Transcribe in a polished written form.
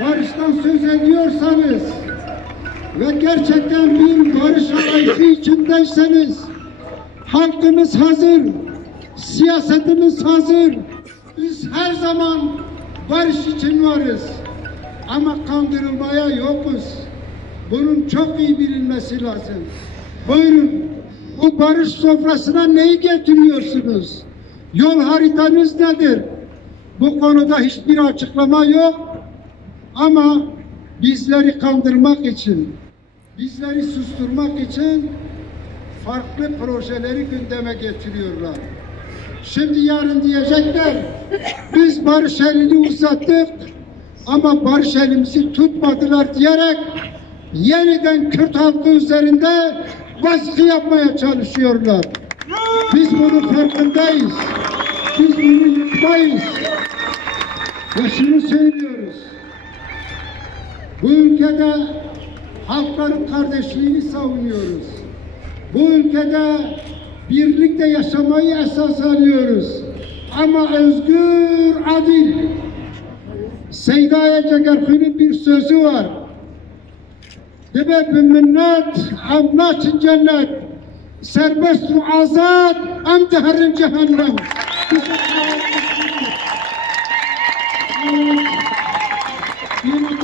barıştan söz ediyorsanız ve gerçekten bir barış arayışı içindeyseniz, halkımız hazır, siyasetimiz hazır. Biz her zaman barış için varız. Ama kandırılmaya yokuz. Bunun çok iyi bilinmesi lazım. Buyurun, bu barış sofrasına neyi getiriyorsunuz? Yol haritanız nedir? Bu konuda hiçbir açıklama yok. Ama bizleri kandırmak için, bizleri susturmak için farklı projeleri gündeme getiriyorlar. Şimdi yarın diyecekler, biz barış elini uzattık ama barış elimizi tutmadılar diyerek yeniden Kürt halkı üzerinde baskı yapmaya çalışıyorlar. Biz bunun farkındayız. Biz bunu yutmayız. Ve şunu söylüyoruz. Bu ülkede halkların kardeşliğini savunuyoruz. Bu ülkede birlikte yaşamayı esas alıyoruz. Ama özgür, adil. Seyda Cegerkuyu'nun bir sözü var. Debe bi minnet am naçin cennet serbest ve azad am deherin cehennem. Yeni